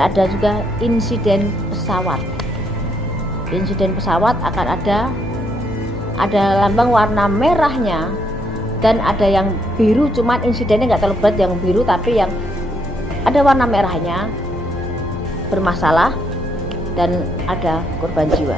dan ada juga insiden pesawat. Insiden pesawat akan ada lambang warna merahnya dan ada yang biru, cuman insidennya nggak terlalu berat yang biru, tapi yang ada warna merahnya bermasalah dan ada korban jiwa.